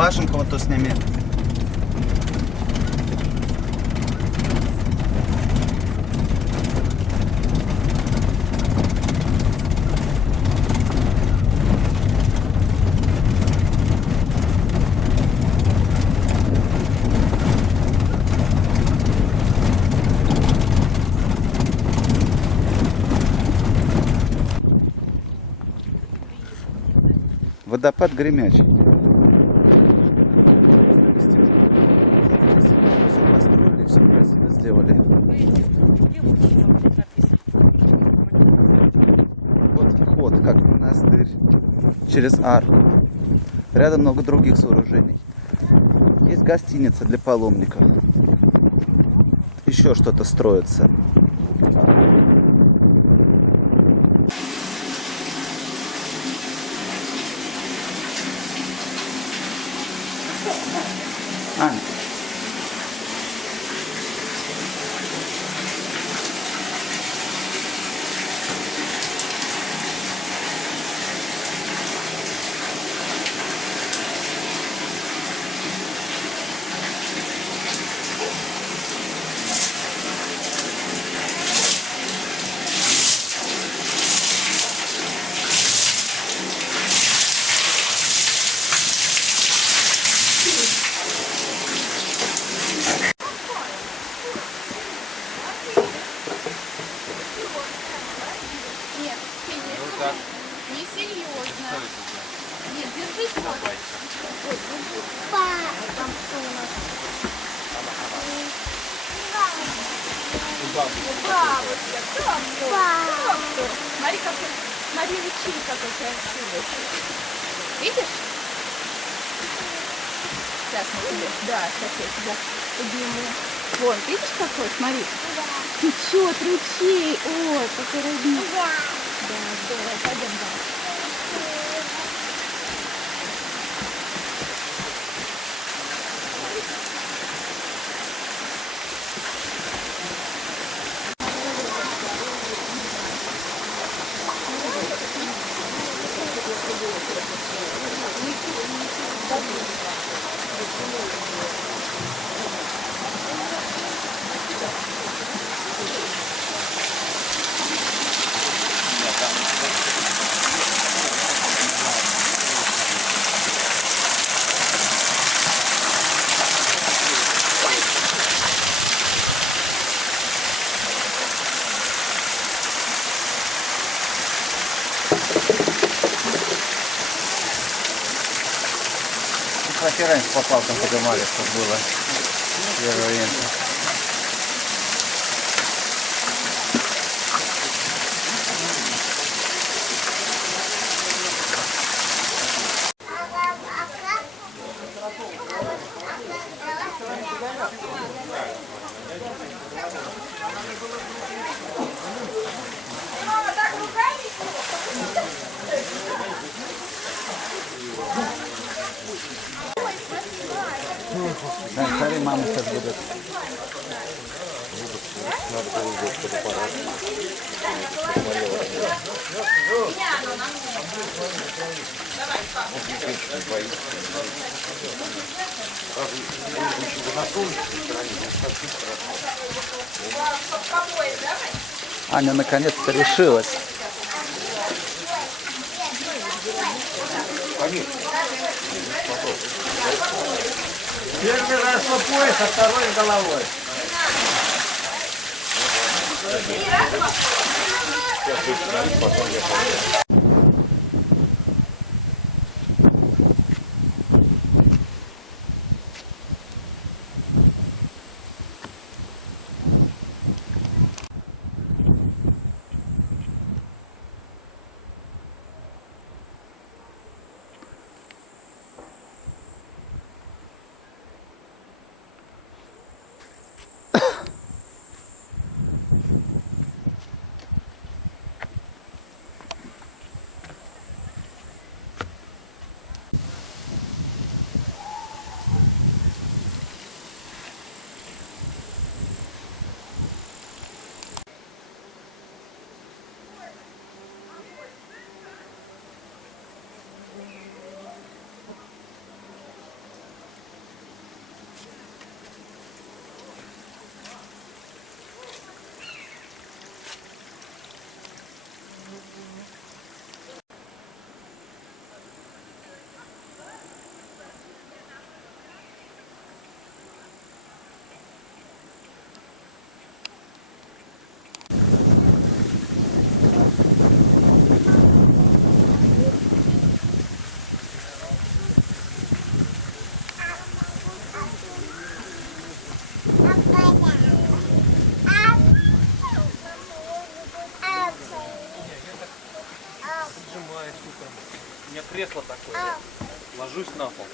башенка вот тут с ними. Водопад Гремячий. Все построили, все красиво сделали. Вот вход, как в монастырь, через арку. Рядом много других сооружений. Есть гостиница для паломников. Еще что-то строится. Аня. Несерьезно. Нет, держись. Ой, там что у нас? Бабушка. Доктор. Смотри, смотри, лучи какой красивый. Видишь? Сейчас мы тебе. Да, сейчас я тебя подниму. Вон, видишь какой? Смотри. Течет ручей. Ой, какой родник. Да, здорово. Пойдем дальше. Хотя раньше по палкам поднимали, чтобы было первое время. Да, смотри, мама сейчас будет. Аня наконец-то решилась. Первый раз по пояс, а второй с головой. кресло такое. Ложусь на пол.